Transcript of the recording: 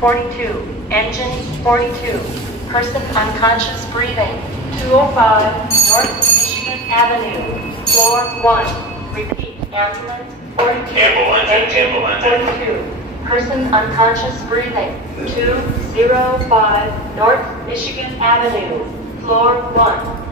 42, engine 42, person unconscious breathing. 205 North Michigan Avenue, floor 1. Repeat, ambulance 42, engine 42, person unconscious breathing. 205 North Michigan Avenue, floor 1.